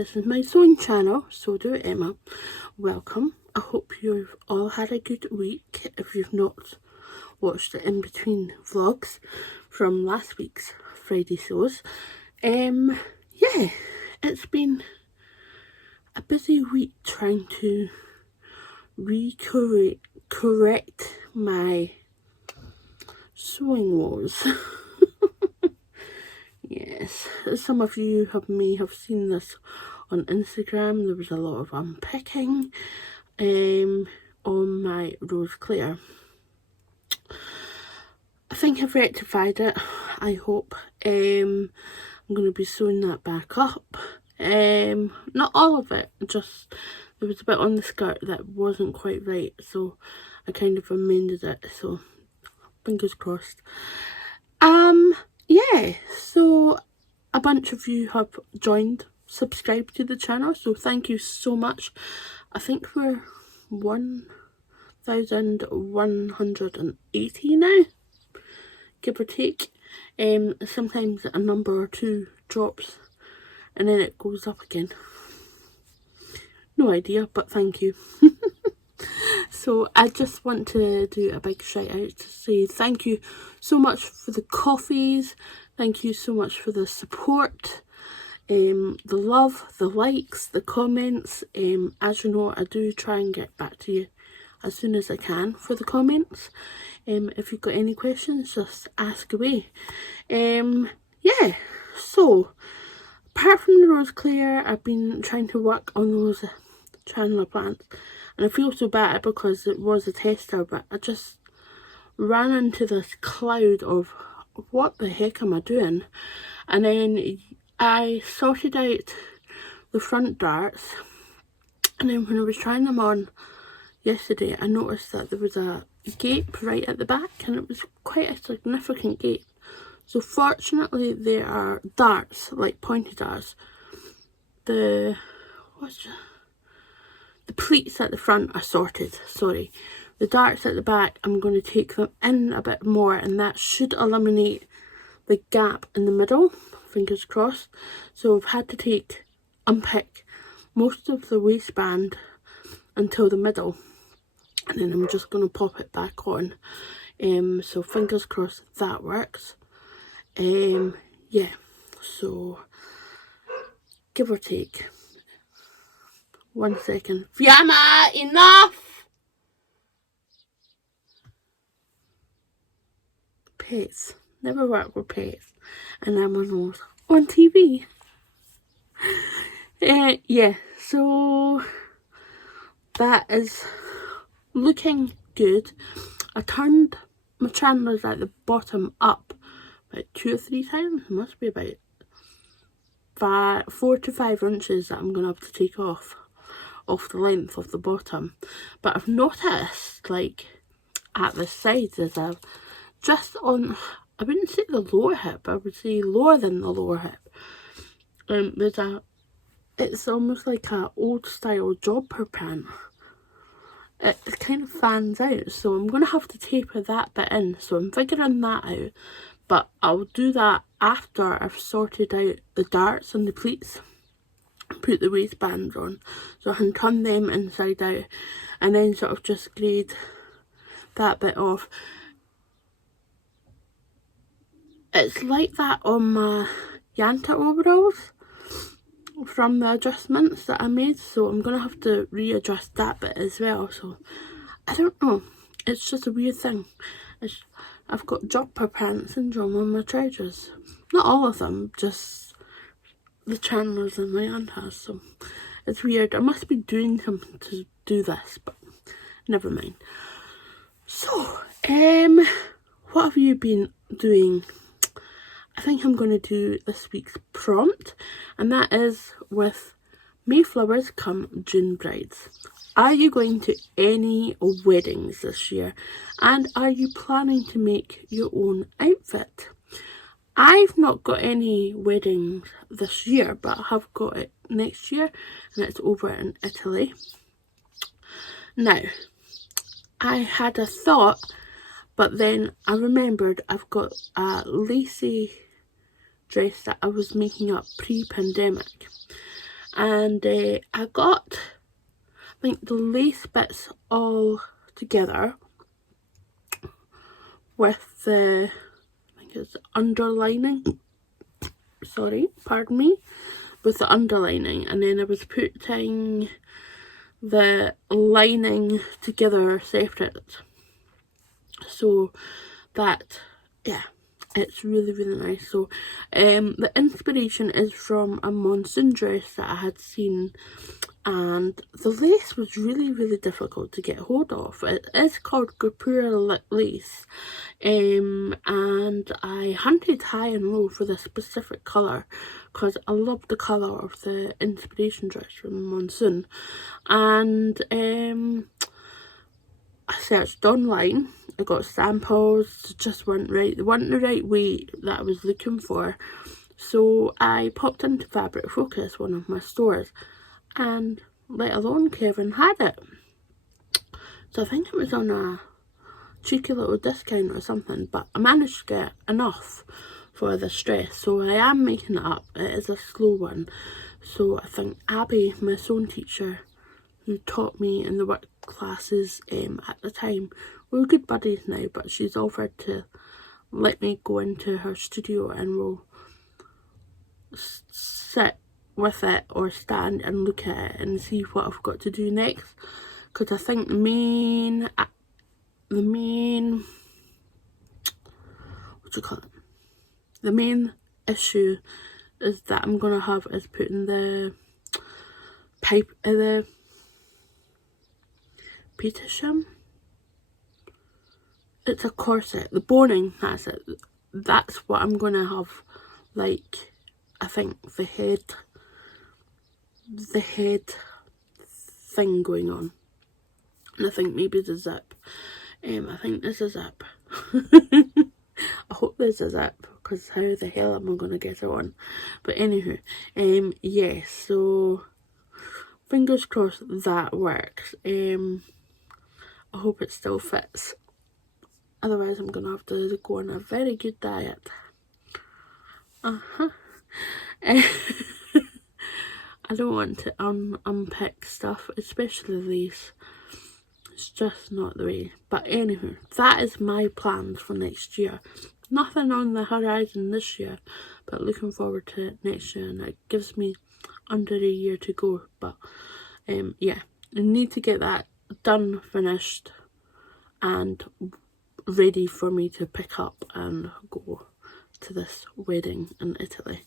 this is my sewing channel, So Do Emma. Welcome. I hope you've all had a good week if you've not watched the in-between vlogs from last week's FridaySews. Yeah, it's been a busy week trying to correct my sewing woes. Yes, some of you may have seen this on Instagram. There was a lot of unpicking on my rose clear. I think I've rectified it, I hope. I'm going to be sewing that back up. Not all of it, just there was a bit on the skirt that wasn't quite right, so I kind of amended it, so fingers crossed. Yeah, so a bunch of you have subscribed to the channel, so thank you so much. I think we're 1,180 now, give or take. Sometimes a number or two drops and then it goes up again. No idea, but thank you. So I just want to do a big shout out to say thank you so much for the coffees, thank you so much for the support, the love, the likes, the comments. As you know, I do try and get back to you as soon as I can for the comments. If you've got any questions, just ask away. Yeah, so apart from the rose clear, I've been trying to work on those chandler plants. And I feel so bad because it was a tester, but I just ran into this cloud of what the heck am I doing? And then I sorted out the front darts, and then when I was trying them on yesterday, I noticed that there was a gape right at the back, and it was quite a significant gape. So fortunately they are darts, like pointy darts. The pleats at the front are sorted, sorry. The darts at the back, I'm going to take them in a bit more, and that should eliminate the gap in the middle, fingers crossed. So I've had to unpick most of the waistband until the middle, and then I'm just going to pop it back on. So fingers crossed that works. Yeah, so give or take. 1 second. Fiamma, enough! Pets. Never work with pets. And animals on TV. Yeah, so that is looking good. I turned my chandlers at the bottom up about 2 or 3 times. It must be about 4 to 5 inches that I'm going to have to take off the length of the bottom. But I've noticed, like, at the sides, as I've just on, I wouldn't say the lower hip, I would say lower than the lower hip. It's almost like a old style jumper pant. It kind of fans out, so I'm going to have to taper that bit in, so I'm figuring that out. But I'll do that after I've sorted out the darts and the pleats, put the waistbands on, so I can turn them inside out and then sort of just grade that bit off. It's like that on my Yanta overalls from the adjustments that I made, so I'm going to have to readjust that bit as well. So I don't know, it's just a weird thing. I've got jumper pant syndrome on my trousers. Not all of them, just the chandlers and my Yantas, so it's weird. I must be doing something to do this, but never mind. So, what have you been doing? I think I'm going to do this week's prompt, and that is with Mayflowers come June brides. Are you going to any weddings this year? And are you planning to make your own outfit? I've not got any weddings this year, but I have got it next year, and it's over in Italy. Now, I had a thought, but then I remembered I've got a Lacey dress that I was making up pre-pandemic, And I got, I think, the lace bits all together with the, I think it's underlining, sorry, pardon me, with the underlining, and then I was putting the lining together separate, so that, yeah, it's really, really nice. So the inspiration is from a monsoon dress that I had seen, and the lace was really, really difficult to get hold of. It is called Gapura lace, and I hunted high and low for the specific colour because I love the colour of the inspiration dress from Monsoon. And I searched online, I got samples, just weren't right, they weren't the right weight that I was looking for. So I popped into Fabric Focus, one of my stores, and let alone Kevin had it. So I think it was on a cheeky little discount or something, but I managed to get enough for this dress, so I am making it up. It is a slow one. So I think Abby, my sewing teacher, who taught me in the work classes at the time, we're good buddies now, but she's offered to let me go into her studio and we'll sit with it or stand and look at it and see what I've got to do next. Because I think the main, what do you call it? The main issue is that I'm gonna have is putting the pipe in the petition. It's a corset, the boning, that's it. That's what I'm gonna have, like, I think the head thing going on. And I think maybe the zip. I think this is zip. I hope this is zip, because how the hell am I going to get it on? But anywho, yes, so fingers crossed that works. I hope it still fits. Otherwise I'm going to have to go on a very good diet. I don't want to unpick stuff, especially these. It's just not the way. But anywho, that is my plans for next year. Nothing on the horizon this year, but looking forward to it next year, and it gives me under a year to go. But yeah, I need to get that done, finished, and ready for me to pick up and go to this wedding in Italy.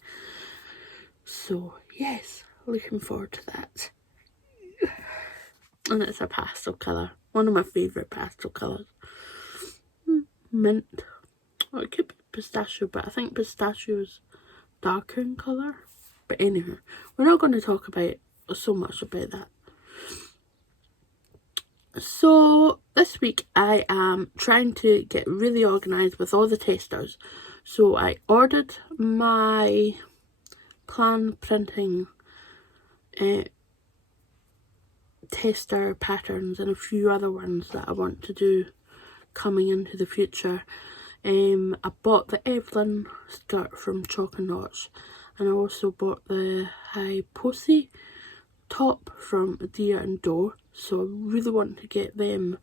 So yes, looking forward to that. And it's a pastel colour, one of my favourite pastel colours. Mint. Oh, it could be pistachio, but I think pistachio is darker in colour. But anyway, we're not going to talk about so much about that. So this week I am trying to get really organised with all the testers. So I ordered my plan printing tester patterns and a few other ones that I want to do coming into the future. I bought the Evelyn skirt from Chalk and Notch, and I also bought the high posy top from Deer and Doe, so I really want to get them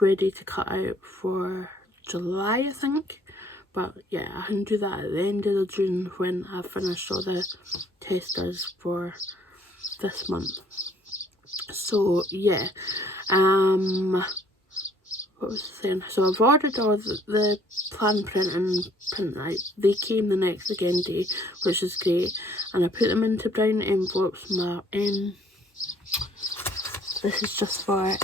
ready to cut out for July, I think. But yeah, I can do that at the end of June when I've finished all the testers for this month. So yeah, what was I saying? So I've ordered all the plan print and print out. They came the next again day, which is great, and I put them into brown envelopes. This is just for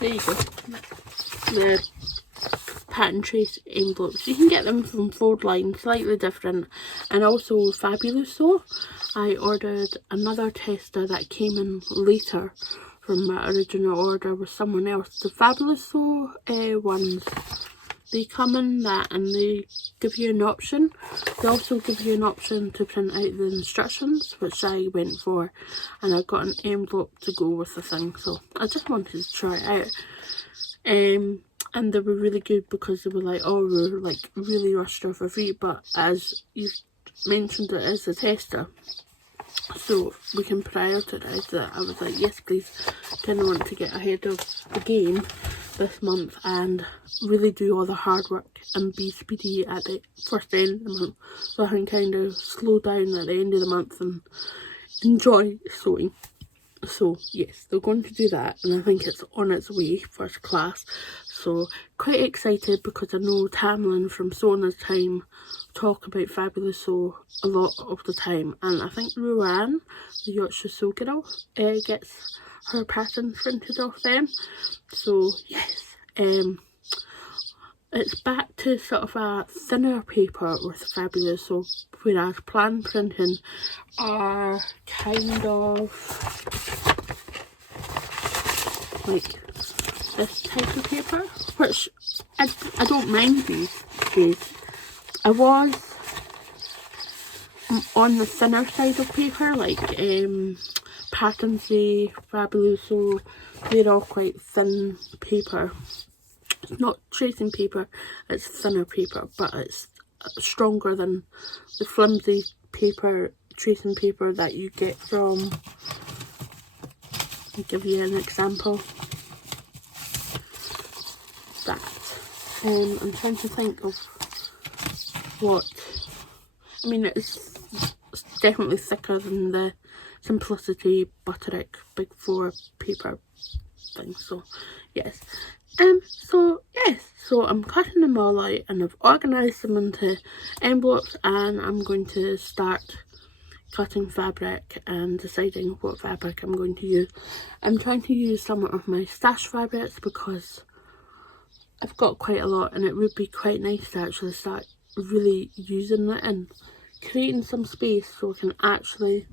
there you go, the pattern trace envelopes. You can get them from Fold Line, slightly different, and also Fabulous Sew. I ordered another tester that came in later from my original order with someone else. The Fabulous Sew ones, they come in that and they give you an option. They also give you an option to print out the instructions, which I went for, and I got an envelope to go with the thing, so I just wanted to try it out. And they were really good because they were like, oh, we're like really rushed off our feet, but as you mentioned it as a tester, so we can prioritise that. I was like, yes please, kind of want to get ahead of the game this month and really do all the hard work and be speedy at the first end of the month, so I can kind of slow down at the end of the month and enjoy sewing. So yes, they're going to do that, and I think it's on its way, first class. So quite excited, because I know Tamlin from Sew This Time talk about Fabulous Sew a lot of the time, and I think Ruan, the Yorkshire Sew Girl, gets her pattern printed off them. So yes, it's back to sort of a thinner paper with Fabulous Sew, whereas plan printing are kind of like this type of paper, which I don't mind these days. I was on the thinner side of paper, like Patternzy, Fabulous Sew, they're all quite thin paper. It's not tracing paper, it's thinner paper, but it's stronger than the flimsy paper, tracing paper that you get from, I'll give you an example. That. I'm trying to think of what, I mean it's definitely thicker than the Simplicity Butterick Big 4 paper thing, so yes. So I'm cutting them all out, and I've organised them into envelopes, and I'm going to start cutting fabric and deciding what fabric I'm going to use. I'm trying to use some of my stash fabrics because I've got quite a lot, and it would be quite nice to actually start really using it and creating some space so I can actually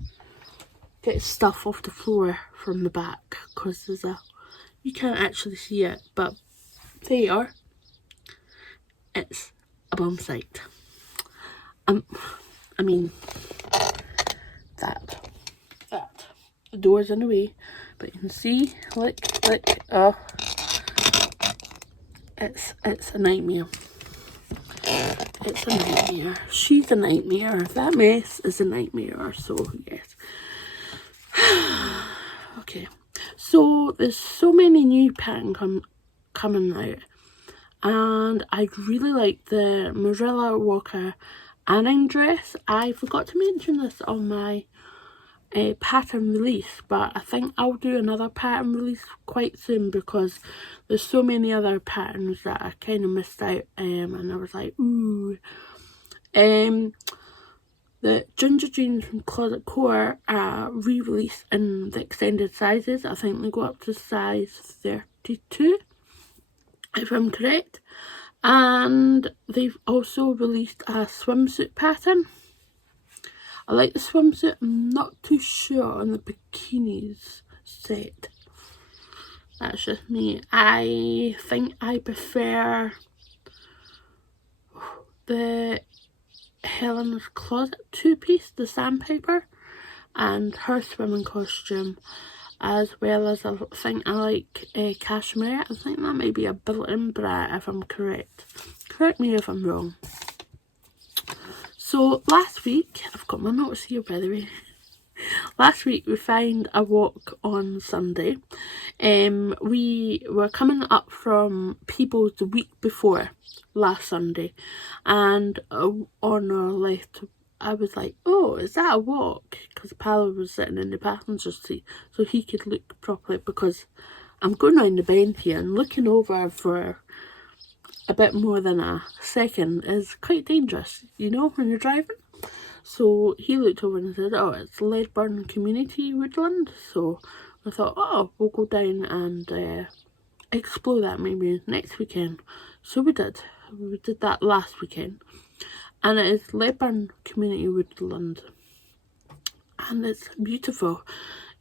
get stuff off the floor from the back, because there's a, you can't actually see it, but there, it's a bomb site. I mean, that, the door's in the way, but you can see, look, oh, it's a nightmare. It's a nightmare. She's a nightmare. That mess is a nightmare, so yes. Okay, so there's so many new patterns coming out, and I really like the Marilla Walker Anning dress. I forgot to mention this on my pattern release, but I think I'll do another pattern release quite soon, because there's so many other patterns that I kind of missed out, and I was like, ooh. The Ginger Jeans from Closet Core are re-released in the extended sizes. I think they go up to size 32, if I'm correct. And they've also released a swimsuit pattern. I like the swimsuit. I'm not too sure on the bikinis set. That's just me. I think I prefer the Helens Closet two-piece, the sandpaper, and her swimming costume, as well as I think I like cashmere. I think that might be a built-in bra, if I'm correct. Correct me if I'm wrong. So last week, I've got my notes here by the way. Last week we found a walk on Sunday. We were coming up from Peebles the week before last Sunday, and on our left I was like, oh, is that a walk? Because Paolo was sitting in the passenger seat so he could look properly, because I'm going round the bend here and looking over for a bit more than a second is quite dangerous, you know, when you're driving. So he looked over and said, oh, it's Ledburn Community Woodland. So I thought, oh, we'll go down and explore that maybe next weekend. So we did. We did that last weekend. And it is Ledburn Community Woodland. And it's beautiful.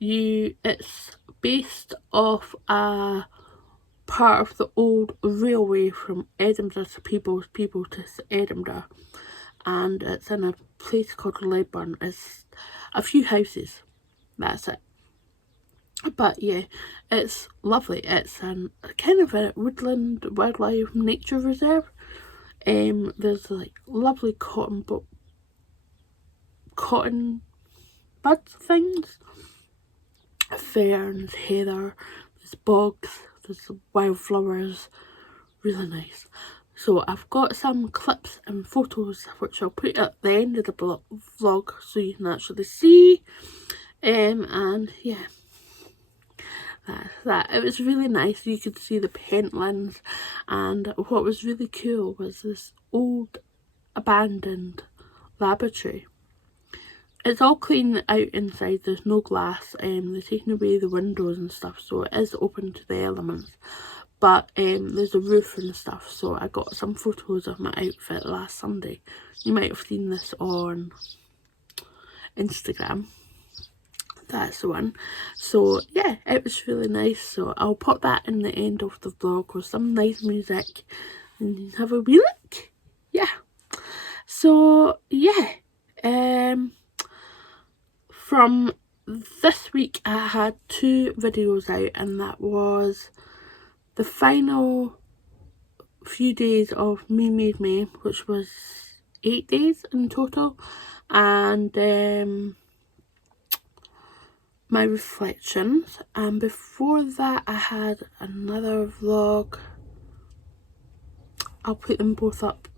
It's based off a part of the old railway from Edinburgh to Peebles, Peebles to Edinburgh. And it's in a place called Ledburn. It's a few houses, that's it. But yeah, it's lovely. It's kind of a woodland wildlife nature reserve. There's like lovely cotton cotton bud things. Ferns, heather, there's bogs, there's wildflowers, really nice. So I've got some clips and photos which I'll put at the end of the vlog so you can actually see. And yeah, that's that. It was really nice. You could see the pentlands, and what was really cool was this old abandoned laboratory. It's all clean out inside, there's no glass, they're taking away the windows and stuff, so it is open to the elements. But there's a roof and stuff, so I got some photos of my outfit last Sunday. You might have seen this on Instagram. That's the one. So yeah, it was really nice, so I'll put that in the end of the vlog with some nice music and have a wee look. Yeah. So yeah, from this week I had 2 videos out, and that was the final few days of Me Made Me, which was 8 days in total, and my reflections. And before that I had another vlog. I'll put them both up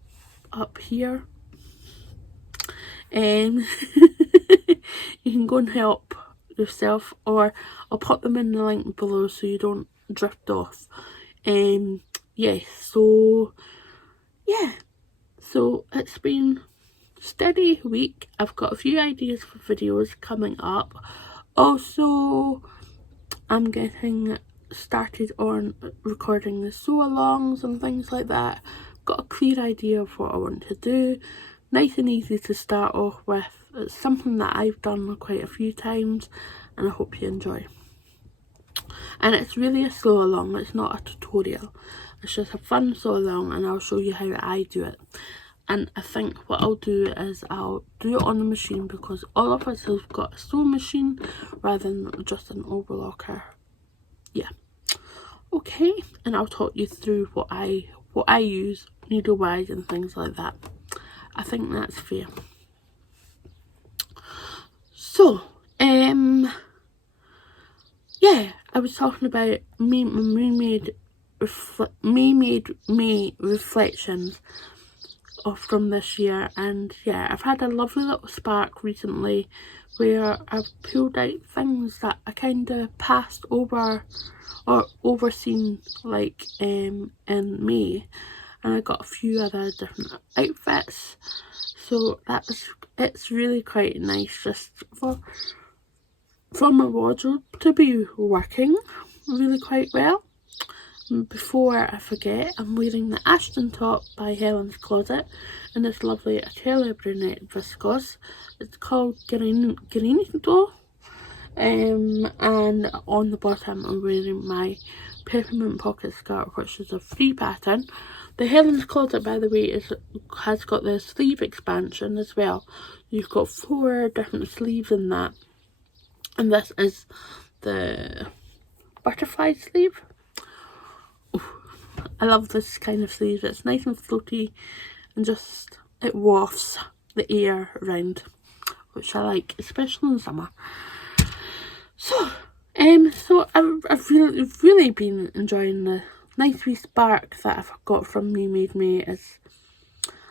here. You can go and help yourself, or I'll put them in the link below so you don't drift off. Yes, so yeah, so it's been a steady week. I've got a few ideas for videos coming up. Also, I'm getting started on recording the sew-alongs and things like that. Got a clear idea of what I want to do. Nice and easy to start off with. It's something that I've done quite a few times, and I hope you enjoy. And it's really a sew-along, it's not a tutorial. It's just a fun sew-along, and I'll show you how I do it. And I think what I'll do is I'll do it on the machine, because all of us have got a sewing machine rather than just an overlocker. Yeah. Okay, and I'll talk you through what I use needle wise and things like that. I think that's fair. So, yeah, I was talking about me made me reflections from this year, and yeah, I've had a lovely little spark recently where I've pulled out things that I kind of passed over or overseen, like in May, and I got a few other different outfits. So it's really quite nice just for my wardrobe to be working really quite well. Before I forget, I'm wearing the Ashton top by Helens Closet in this lovely attire brunette viscose. It's called Granito. And on the bottom I'm wearing my Peppermint pocket skirt, which is a free pattern. The Helens Closet, by the way, has got the sleeve expansion as well. You've got 4 different sleeves in that, and this is the butterfly sleeve. Ooh, I love this kind of sleeve. It's nice and floaty, and just it wafts the air around, which I like, especially in summer. So I've really been enjoying the nice wee spark that I've got from Me Made Me.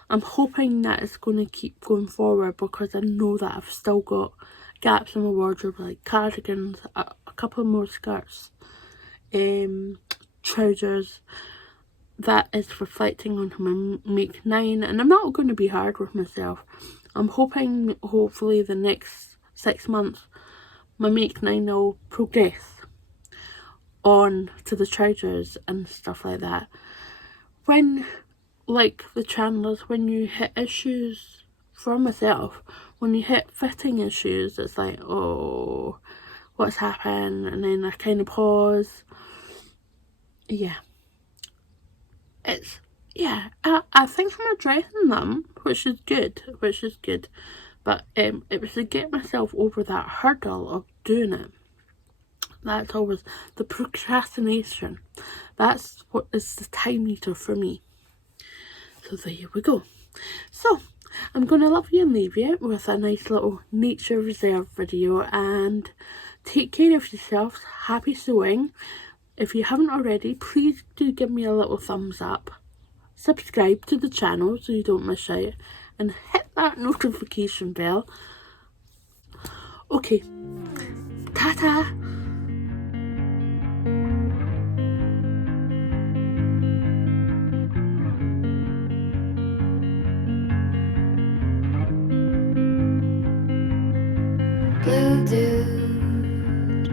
I'm hoping that it's going to keep going forward, because I know that I've still got gaps in my wardrobe, like cardigans, a couple more skirts, trousers. That is reflecting onto my Make 9, and I'm not going to be hard with myself. I'm hoping hopefully the next 6 months my Make 9 will progress on to the trousers and stuff like that. When, like the channelers, when you hit issues, for myself, when you hit fitting issues, it's like, oh, what's happened? And then I kind of pause. Yeah. I think I'm addressing them, which is good. But it was to get myself over that hurdle of doing it. That's always the procrastination. That's what is the time eater for me. So there we go. So I'm going to love you and leave you with a nice little nature reserve video, and take care of yourselves. Happy sewing. If you haven't already, please do give me a little thumbs up. Subscribe to the channel so you don't miss out, and hit that notification bell. Okay, ta-ta! Blue dude,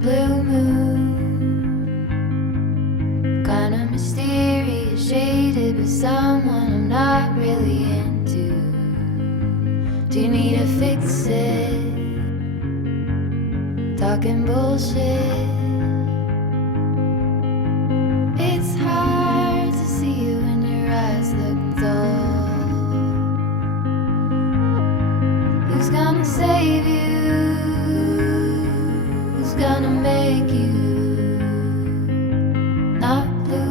blue moon, kinda mysterious, shaded with someone I'm not really into. Do you need to fix it? Talking bullshit. It's hard to see you when your eyes look dull. Who's gonna save you? Who's gonna make you not blue?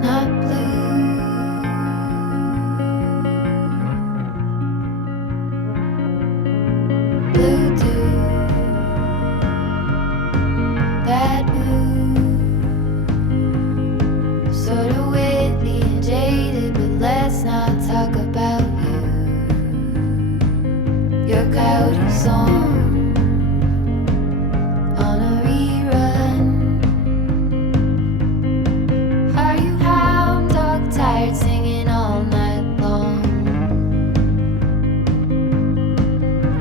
Not blue. Blue dude, that blue, sorta witty and jaded, but let's not talk about you. Your coyote song on a rerun. Are you hound dog tired, singing all night long?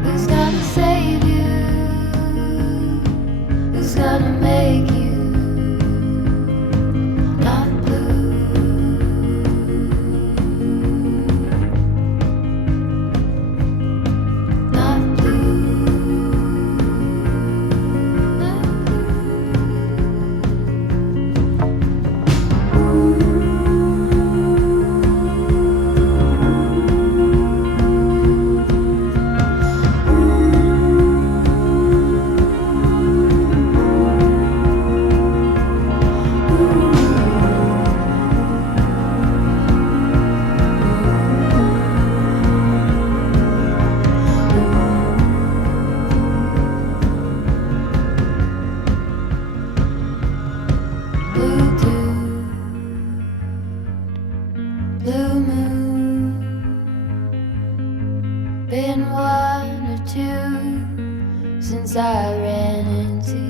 Who's gonna save you? Who's gonna make you not blue? Not blue. Not blue dude, blue moon, been one or two since I ran into